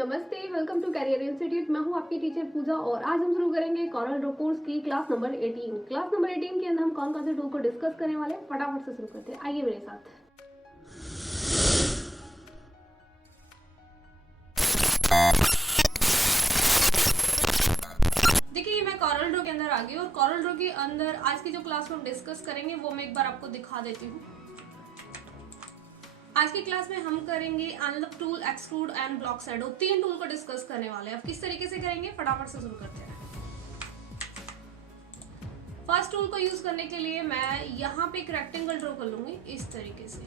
नमस्ते, welcome to career institute. मैं हूं आपकी टीचर पूजा और आज हम शुरू करेंगे कॉरल ड्रॉ कोर्स की क्लास नंबर 18। क्लास नंबर 18 के अंदर हम कौन कौन से टूल को डिस्कस करने वाले हैं, फटाफट से शुरू करते हैं। आइए मेरे साथ। देखिए मैं कॉरल ड्रॉ के अंदर आ गई और कॉरल ड्रॉ के अंदर आज की जो क्लास में हम डिस्कस करेंगे वो मैं एक बार आपको दिखा देती हूँ। आज की क्लास में हम करेंगे अनलक tool, extrude and block shadow, 3 tool को डिस्कस करने वाले हैं। अब किस तरीके से करेंगे, फटाफट से शुरू करते हैं। फर्स्ट टूल को यूज करने के लिए मैं यहाँ पे एक रेक्टेंगल ड्रॉ कर लूंगी। इस तरीके से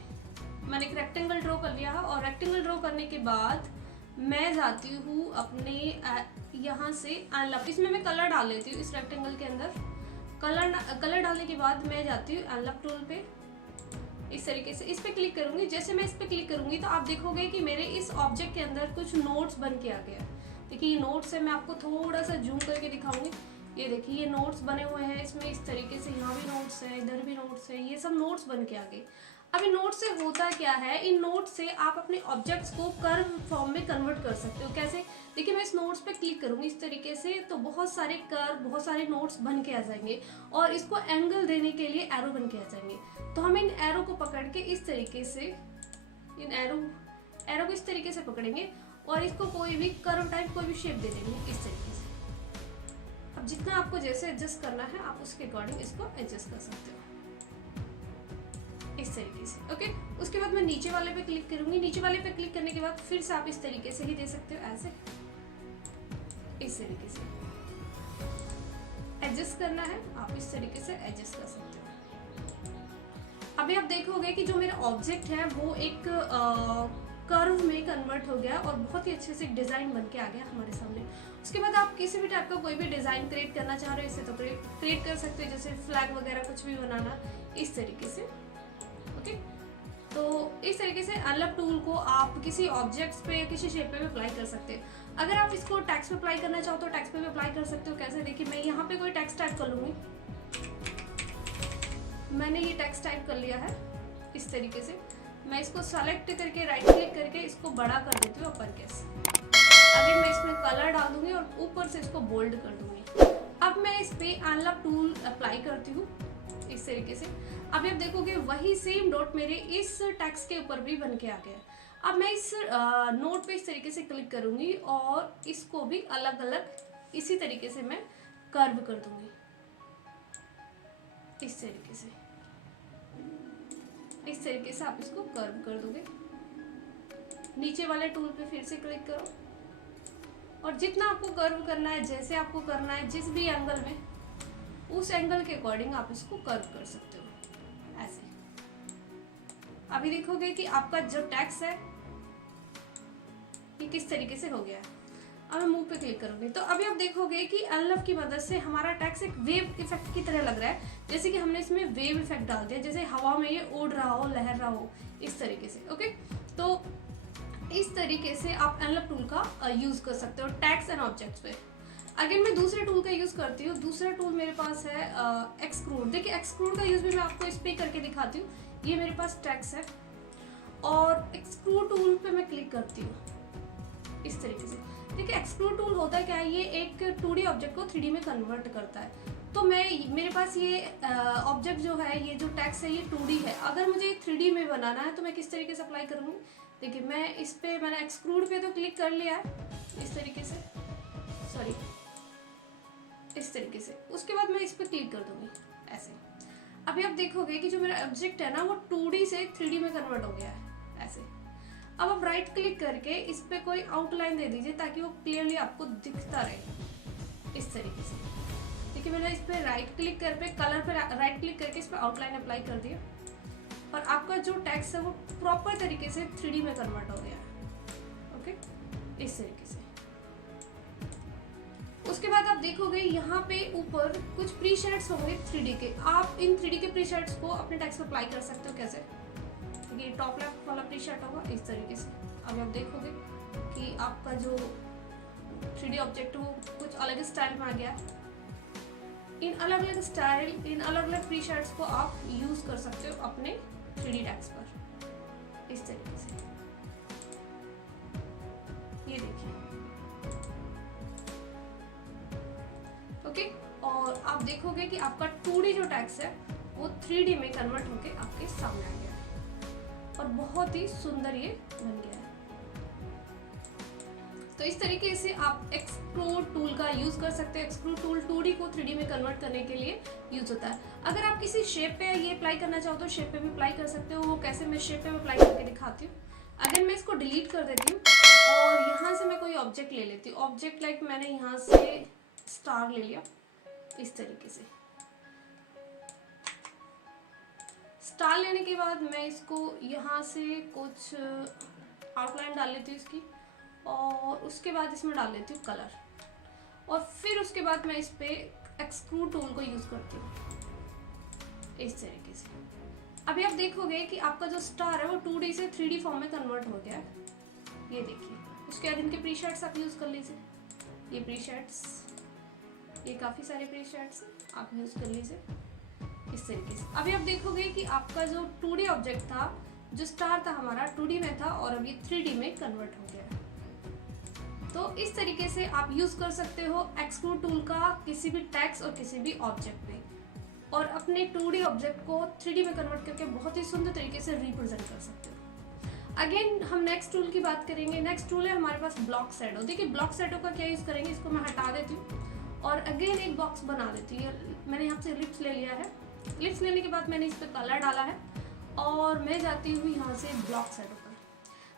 मैंने एक रेक्टेंगल ड्रॉ कर लिया है और रेक्टेंगल ड्रॉ करने के बाद मैं जाती हूँ अपने यहाँ से अनलक, इसमें मैं कलर डाल लेती हूँ। इस रेक्टेंगल के अंदर कलर डालने के बाद मैं जाती हूँ अनलक टूल पे। इस तरीके से इस पे क्लिक करूंगी। जैसे मैं इस पे क्लिक करूंगी तो आप देखोगे कि मेरे इस ऑब्जेक्ट के अंदर कुछ नोट्स बन के आ गया। देखिए ये नोट्स है, मैं आपको थोड़ा सा जूम करके दिखाऊंगी। ये देखिए ये नोट्स बने हुए हैं इसमें। इस तरीके से यहाँ भी नोट्स है, इधर भी नोट्स है, ये सब नोट्स बन के आ गए। अब इन नोट से होता क्या है, इन नोट से आप अपने ऑब्जेक्ट्स को कर्व फॉर्म में कन्वर्ट कर सकते हो। कैसे, देखिए मैं इस नोट्स पे क्लिक करूंगी इस तरीके से तो बहुत सारे कर्व, बहुत सारे नोट्स बन के आ जाएंगे और इसको एंगल देने के लिए एरो बन के आ जाएंगे। तो हम इन एरो को पकड़ के इस तरीके से, इन एरो को इस तरीके से पकड़ेंगे और इसको कोई भी कर्व टाइप कोई भी शेप दे देंगे इस तरीके से। अब जितना आपको जैसे एडजस्ट करना है आप उसके अकॉर्डिंग इसको एडजस्ट कर सकते हो इस तरीके से। ओके, उसके बाद मैं नीचे वाले पे क्लिक करूंगी। नीचे वाले पे क्लिक करने के बाद फिर से आप इस तरीके से ही दे सकते हो, ऐसे इस तरीके से एडजस्ट करना है, आप इस तरीके से एडजस्ट कर सकते हो। अभी आप देखोगे कि जो मेरा ऑब्जेक्ट है वो एक कर्व में कन्वर्ट हो गया और बहुत ही अच्छे से डिजाइन बन के आ गया हमारे सामने। उसके बाद आप किसी भी टाइप का कोई भी डिजाइन क्रिएट करना चाह रहे हो इससे तो क्रिएट कर सकते हो, जैसे फ्लैग वगैरह कुछ भी बनाना इस तरीके से। ओके, तो इस तरीके से अनलक टूल को आप किसी ऑब्जेक्ट्स पे, किसी शेप पे भी अप्लाई कर सकते हैं। अगर आप इसको टेक्स्ट पे अप्लाई करना चाहो तो टेक्स्ट पे भी अप्लाई कर सकते हो। कैसे, देखिए मैं यहाँ पे कोई टेक्स्ट टाइप कर लूंगी। मैंने ये टेक्स्ट टाइप कर लिया है इस तरीके से। मैं इसको सेलेक्ट करके राइट क्लिक करके इसको बड़ा कर देती हूँ अपर केस। अगर मैं इसमें कलर डाल दूंगी और ऊपर से इसको बोल्ड कर दूंगी। अब मैं इस पे अनलक टूल अप्लाई करती हूँ इस तरीके से। अभी आप देखोगे वही सेम डॉट मेरे इस टेक्स्ट के ऊपर भी बन के आ गया। अब मैं इस नोट पे इस तरीके से क्लिक करूंगी और इसको भी अलग अलग इसी तरीके से मैं कर्व कर दूंगी इस तरीके से। इस तरीके से आप इसको कर्व कर दोगे। नीचे वाले टूल पे फिर से क्लिक करो और जितना आपको कर्व करना है, जैसे आपको करना है, जिस भी एंगल में, उस एंगल के अकॉर्डिंग आप इसको कर्व कर सकते हो ऐसे। अभी देखोगे कि आपका जो टेक्स्ट है ये किस तरीके से हो गया है। अब मैं मूव पे क्लिक करूंगी तो अभी आप देखोगे कि अनलक की मदद से हमारा टेक्स्ट एक वेव इफेक्ट की तरह लग रहा है, जैसे कि हमने इसमें वेव इफेक्ट डाल दिया, जैसे हवा में ये उड़ रहा हो, लहर रहा हो इस तरीके से। ओके, तो इस तरीके से आप अनलक टूल का यूज कर सकते हो टेक्स्ट एंड ऑब्जेक्ट्स पे। अगर मैं दूसरे टूल का यूज करती हूँ, दूसरा टूल मेरे पास है एक्सक्रूड। देखिए एक्सक्रूड का यूज भी मैं आपको इस पे करके दिखाती हूँ। ये मेरे पास टेक्स्ट है और एक्सक्रूड टूल पे मैं क्लिक करती हूँ इस तरीके से। देखिए एक्सक्रूड टूल होता है क्या है, ये एक 2D ऑब्जेक्ट को 3D में कन्वर्ट करता है। तो मेरे पास ये ऑब्जेक्ट जो है, ये जो टेक्स्ट है ये 2D है। अगर मुझे 3D में बनाना है तो मैं किस तरीके से अप्लाई करूँगी। देखिए मैं इस पे, मैंने एक्सक्रूड पे तो क्लिक कर लिया है इस तरीके से, सॉरी इस तरीके से। उसके बाद मैं इस पे क्लिक कर दूंगी ऐसे। अभी आप देखोगे कि जो मेरा ऑब्जेक्ट है ना वो 2D से 3D में कन्वर्ट हो गया है ऐसे। अब आप राइट क्लिक करके इस पे कोई आउटलाइन दे दीजिए ताकि वो क्लियरली आपको दिखता रहे इस तरीके से। देखिए मैंने इस पे राइट क्लिक कर पे, कलर पे राइट क्लिक करके इस पे आउटलाइन अप्लाई कर दिया और आपका जो टेक्स्ट है वो प्रॉपर तरीके से 3D में कन्वर्ट हो गया है। ओके, इस तरीके से। उसके बाद आप देखोगे यहाँ पे ऊपर कुछ प्री शेड्स होंगे 3D के। आप इन 3D के प्री शेड्स को अपने टेक्स्ट पे अप्लाई कर सकते हो। कैसे, ये टॉप लेफ्ट वाला प्री शेड होगा इस तरीके से। अब आप देखोगे कि आपका जो 3D ऑब्जेक्ट वो कुछ अलग स्टाइल में आ गया। इन अलग अलग स्टाइल, इन अलग अलग प्री शेड्स को आप यूज कर सकते हो अपने 3D टेक्स्ट पर इस तरीके से। ये देखिए आप देखोगे कि आपका 2D जो टेक्स्ट है वो 3D में कन्वर्ट होके आपके सामने आ गया है और बहुत ही सुंदर ये बन गया है। तो इस तरीके से आप एक्सट्रूड टूल का यूज कर सकते हैं। एक्सट्रूड टूल 2D को 3D में कन्वर्ट करने के लिए यूज होता है। अगर आप किसी शेप पे ये अप्लाई करना चाहो तो शेप पे भी अप्लाई कर सकते हो। वो कैसे, मैं शेप पे अप्लाई करके दिखाती हूँ। अगर मैं इसको डिलीट कर देती हूँ और यहाँ से मैं कोई ऑब्जेक्ट ले लेती हूँ। ऑब्जेक्ट लाइक मैंने यहाँ से स्टार ले लिया इस तरीके से। स्टार लेने के बाद मैं इसको यहाँ से कुछ आउटलाइन डाल लेती हूँ इसकी, और उसके बाद इसमें डाल लेती हूँ कलर, और फिर उसके बाद मैं इस पे एक्सट्रूड टूल को यूज करती हूँ इस तरीके से। अभी आप देखोगे कि आपका जो स्टार है वो 2D से 3D फॉर्म में कन्वर्ट हो गया है। ये देखिए। उसके बाद इनके प्रीसेट्स आप यूज कर लीजिए। ये प्रीसेट्स, ये काफी सारे प्रीसेट्स आप यूज कर लीजिए इस तरीके से। अभी आप देखोगे कि आपका जो 2D ऑब्जेक्ट था, जो स्टार था हमारा 2D में था और अब ये 3D में कन्वर्ट हो गया है। तो इस तरीके से आप यूज कर सकते हो एक्सट्रूड टूल का किसी भी टेक्स्ट और किसी भी ऑब्जेक्ट में, और अपने 2D ऑब्जेक्ट को 3D में कन्वर्ट करके बहुत ही सुंदर तरीके से रिप्रेजेंट कर सकते हो। अगेन हम नेक्स्ट टूल की बात करेंगे। नेक्स्ट टूल है हमारे पास ब्लॉक शैडो। देखिए ब्लॉक शैडो का क्या यूज करेंगे, इसको मैं हटा देती हूँ और अगेन एक बॉक्स बना देती हूँ। मैंने यहाँ से लिप्स ले लिया है। लिप्स लेने के बाद मैंने इस पर कलर डाला है और मैं जाती हूँ यहाँ से ब्लॉक शैडो पर।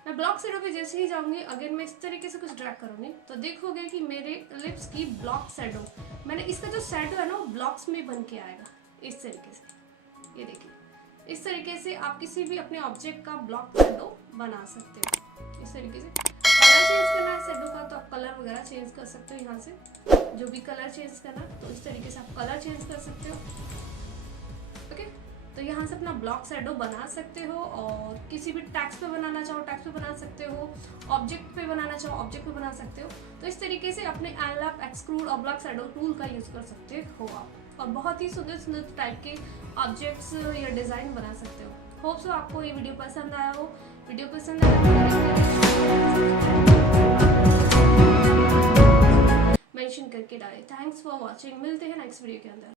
मैं ब्लॉक शैडो पे जैसे ही जाऊंगी, अगर मैं इस तरीके से कुछ ड्रैग करूंगी तो देखोगे कि मेरे लिप्स की ब्लॉक शैडो, मैंने इसका जो शैडो है ना वो ब्लॉक्स में बन के आएगा इस तरीके से। ये देखिए, इस तरीके से आप किसी भी अपने ऑब्जेक्ट का ब्लॉक शैडो बना सकते हो इस तरीके से। कलर चेंज करना है शैडो का तो आप कलर वगैरह चेंज कर सकते हो यहाँ से, जो भी कलर चेंज करना तो इस तरीके से आप कलर चेंज कर सकते हो। ओके, तो यहाँ से अपना ब्लॉक शैडो बना सकते हो, और किसी भी टेक्स्ट पे बनाना चाहो टेक्स्ट पे बना सकते हो, ऑब्जेक्ट पे बनाना चाहो ऑब्जेक्ट पे बना सकते हो। तो इस तरीके से अपने एनलैप, एक्सट्रूड और ब्लॉक शैडो टूल का यूज कर सकते हो आप, और बहुत ही सुंदर सुंदर टाइप के ऑब्जेक्ट्स या डिजाइन बना सकते हो। होप सो आपको ये वीडियो पसंद आया हो। वीडियो पसंद आया मेंशन करके डालें। Thanks for watching. मिलते हैं नेक्स्ट वीडियो के अंदर।